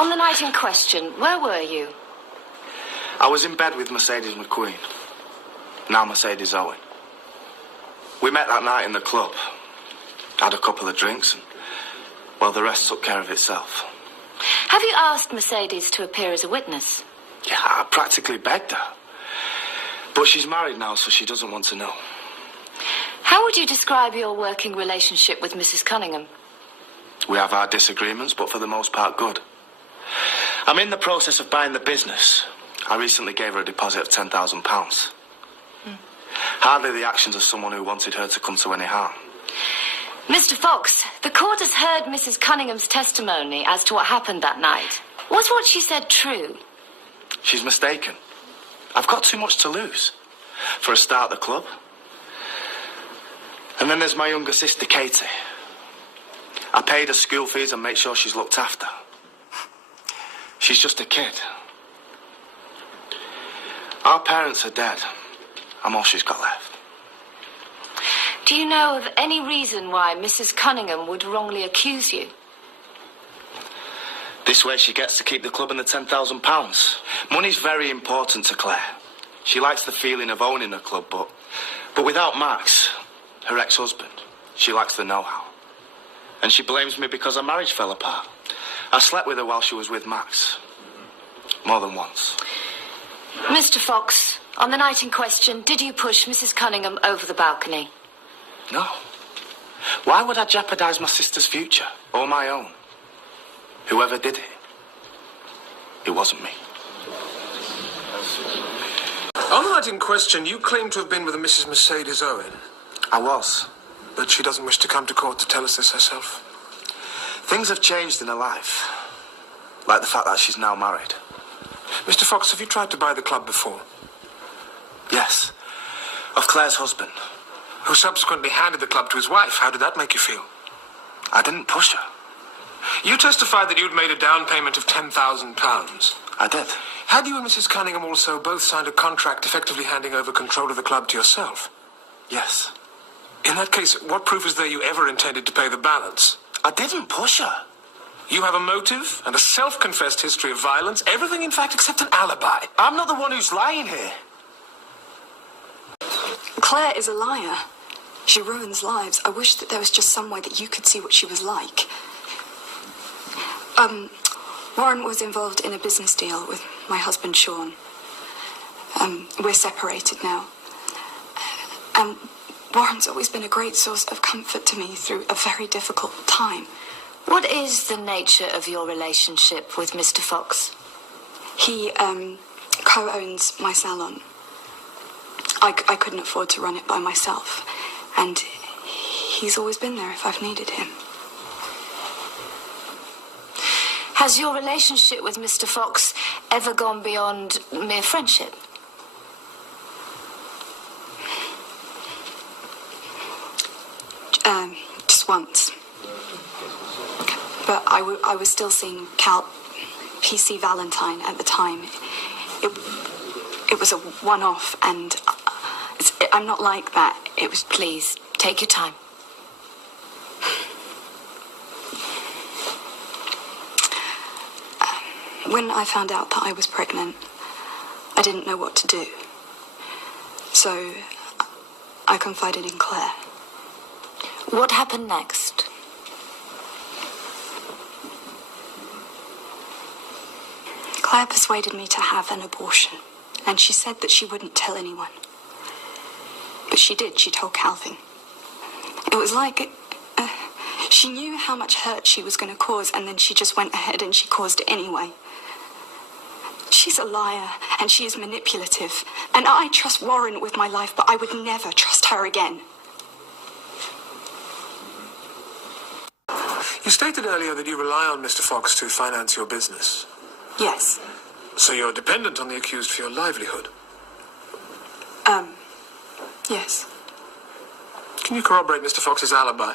On the night in question, where were you? I was in bed with Mercedes McQueen. Now Mercedes Owen. We met that night in the club. Had a couple of drinks and, well, the rest took care of itself. Have you asked Mercedes to appear as a witness? Yeah, I practically begged her. But she's married now, so she doesn't want to know. How would you describe your working relationship with Mrs. Cunningham? We have our disagreements, but for the most part, good. I'm in the process of buying the business. I recently gave her a deposit of £10,000. Hardly the actions of someone who wanted her to come to any harm. Mr. Fox, the court has heard Mrs. Cunningham's testimony as to what happened that night. Was what she said true? She's mistaken. I've got too much to lose. For a start, the club. And then there's my younger sister, Katie. I paid her school fees and make sure she's looked after. She's just a kid. Our parents are dead. I'm all she's got left. Do you know of any reason why Mrs. Cunningham would wrongly accuse you? This way she gets to keep the club and the £10,000. Money's very important to Claire. She likes the feeling of owning a club, but without Max, her ex-husband, she lacks the know-how. And she blames me because our marriage fell apart. I slept with her while she was with Max. More than once. Mr. Fox, on the night in question, did you push Mrs. Cunningham over the balcony? No. Why would I jeopardize my sister's future, or my own? Whoever did it wasn't me. On the night in question, you claim to have been with a Mrs. Mercedes Owen. I was. But she doesn't wish to come to court to tell us this herself. Things have changed in her life. Like the fact that she's now married. Mr. Fox, have you tried to buy the club before? Yes. Of Claire's husband. Who subsequently handed the club to his wife. How did that make you feel? I didn't push her. You testified that you'd made a down payment of £10,000. I did. Had you and Mrs. Cunningham also both signed a contract effectively handing over control of the club to yourself? Yes. In that case, what proof is there you ever intended to pay the balance? I didn't push her. You have a motive and a self-confessed history of violence. Everything, in fact, except an alibi. I'm not the one who's lying here. Claire is a liar. She ruins lives. I wish that there was just some way that you could see what she was like. Warren was involved in a business deal with my husband, Sean. We're separated now. Warren's always been a great source of comfort to me through a very difficult time. What is the nature of your relationship with Mr. Fox? He co-owns my salon. I couldn't afford to run it by myself, and he's always been there if I've needed him. Has your relationship with Mr. Fox ever gone beyond mere friendship? Just once. But I was still seeing PC Valentine at the time. It was a one-off, and I'm not like that. It was... Please, take your time. When I found out that I was pregnant, I didn't know what to do. So I confided in Claire. What happened next? Claire persuaded me to have an abortion, and she said that she wouldn't tell anyone. But she did. She told Calvin. It was like... she knew how much hurt she was going to cause, and then she just went ahead and she caused it anyway. She's a liar, and she is manipulative. And I trust Warren with my life, but I would never trust her again. You stated earlier that you rely on Mr. Fox to finance your business. Yes. So you're dependent on the accused for your livelihood? Yes. Can you corroborate Mr. Fox's alibi?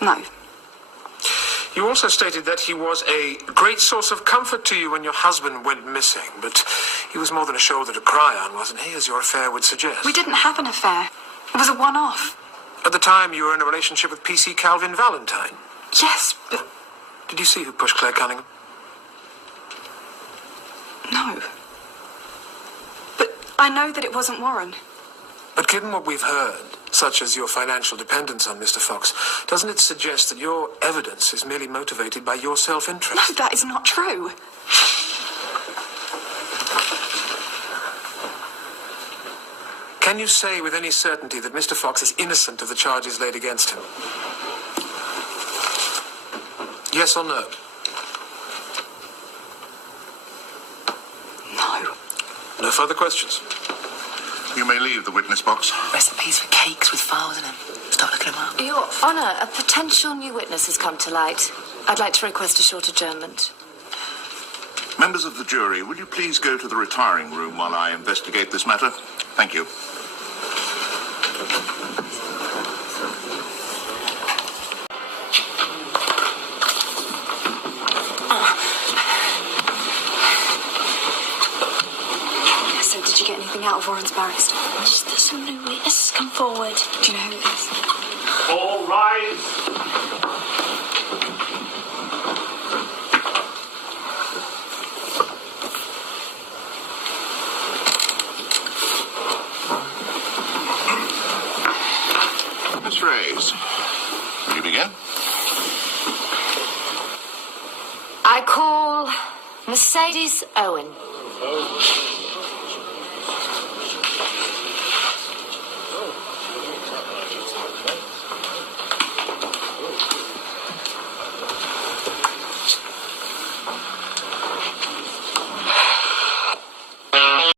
No. You also stated that he was a great source of comfort to you when your husband went missing, but he was more than a shoulder to cry on, wasn't he, as your affair would suggest? We didn't have an affair. It was a one-off. At the time, you were in a relationship with PC Calvin Valentine. Yes, but... Did you see who pushed Claire Cunningham? No. But I know that it wasn't Warren. But given what we've heard, such as your financial dependence on Mr. Fox, doesn't it suggest that your evidence is merely motivated by your self-interest? No, that is not true. Can you say with any certainty that Mr. Fox is innocent of the charges laid against him? Yes or no? No. No further questions. You may leave the witness box. Recipes for cakes with files in them. Start looking them up. Your Honour, a potential new witness has come to light. I'd like to request a short adjournment. Members of the jury, will you please go to the retiring room while I investigate this matter? Thank you. So, did you get anything out of Warren's barrister? Just that some new witnesses come forward. Do you know who it is? All rise. Miss Reyes, will you begin? I call Mercedes Owen.